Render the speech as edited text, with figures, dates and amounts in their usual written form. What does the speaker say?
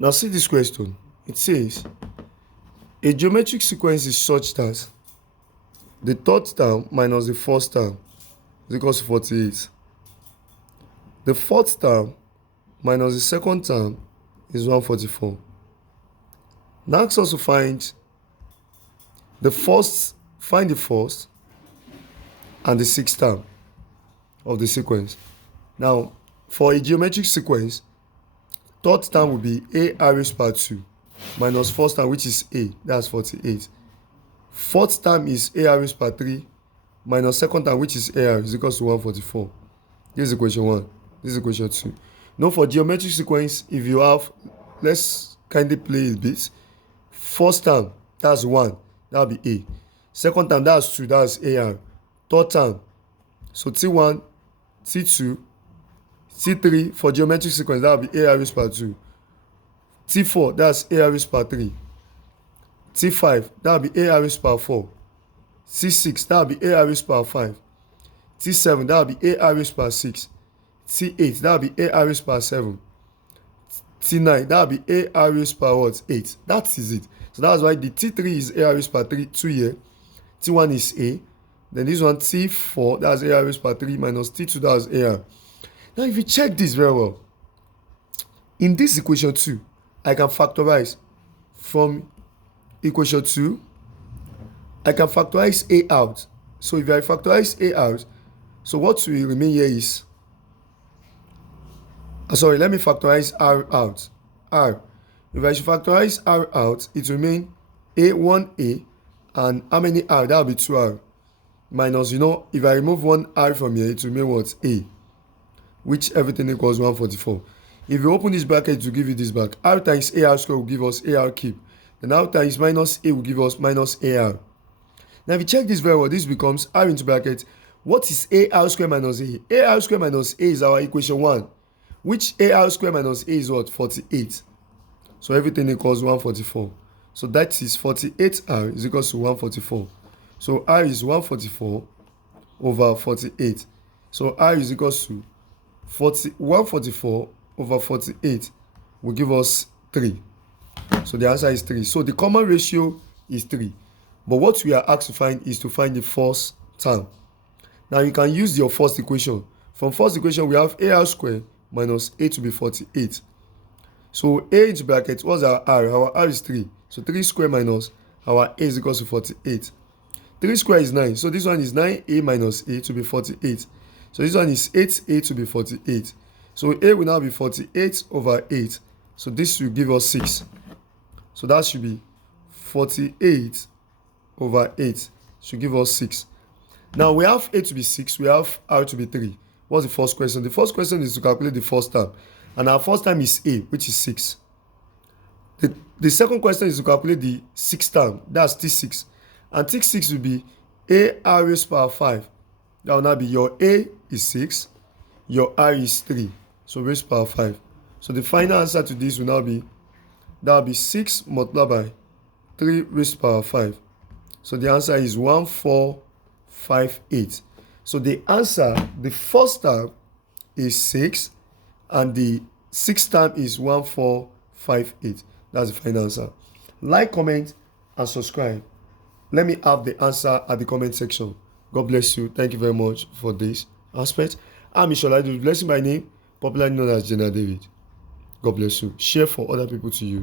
Now see this question. It says, a geometric sequence is such that the third term minus the first term is equal to 48. The fourth term minus the second term is 144. Now ask us to find the first and the sixth term of the sequence. Now, for a geometric sequence, third term will be a raised power 2 minus first term, which is a, that's 48. Fourth term is a raised power 3 minus second term, which is a, is equal to 144. This is equation 1. This is equation 2. Now, for geometric sequence, if you have, let's kindly play a bit. First term, that's 1, that'll be a. Second term, that's 2, that's a. Third term, so T1, T2, T3 for geometric sequence, that will be a raised power 2. T4, that's a raised power 3. T5, that will be a raised power 4. T6, that will be a raised power 5. T7, that will be a raised power 6. T8, that will be a raised power 7. T9, that will be a raised power what? 8. That is it. So that's why the T3 is a raised power 2 here. T1 is a. Then this one, T4, that's a raised power 3 minus T2, that's a. Now, if you check this very well, in this equation 2, I can factorize from equation 2, I can factorize a out. So if I factorize a out, so what will remain here is, sorry, let me factorize r out. R. If I should factorize r out, it will remain a1a, and how many r? That will be 2r. Minus, if I remove one r from here, it will remain what? A. Which everything equals 144. If you open this bracket, it will give you this back. R times AR square will give us AR cube. Then R times minus A will give us minus AR. Now, if you check this very well, this becomes R into bracket. What is AR square minus A? AR square minus A is our equation 1. Which AR square minus A is what? 48. So everything equals 144. So that is 48R is equals to 144. So R is 144 over 48. So R is equals to 144 over 48 will give us 3. So the answer is 3. So the common ratio is 3. But what we are asked to find is to find the first term. Now you can use your first equation. From first equation, we have AR square minus A to be 48. So A into bracket, what's our R? Our R is 3. So 3 square minus our A is equals to 48. 3 square is 9. So this one is 9A minus A to be 48. So this one is 8A to be 48. So A will now be 48 over 8. So this will give us 6. So that should be 48 over 8. Should give us 6. Now we have A to be 6. We have R to be 3. What's the first question? The first question is to calculate the first term. And our first term is A, which is 6. The second question is to calculate the sixth term. That's T6. And T6 will be A raised power 5. That will now be your A is 6, your R is 3. So raised power 5. So the final answer to this will now be, that will be 6 multiplied by 3 raised power 5. So the answer is 1458. So the answer, the first term is 6 and the sixth term is 1458. That's the final answer. Like, comment, and subscribe. Let me have the answer at the comment section. God bless you. Thank you very much for this aspect. I'm Ishola, blessing my name, popularly known as General David. God bless you. Share for other people to use.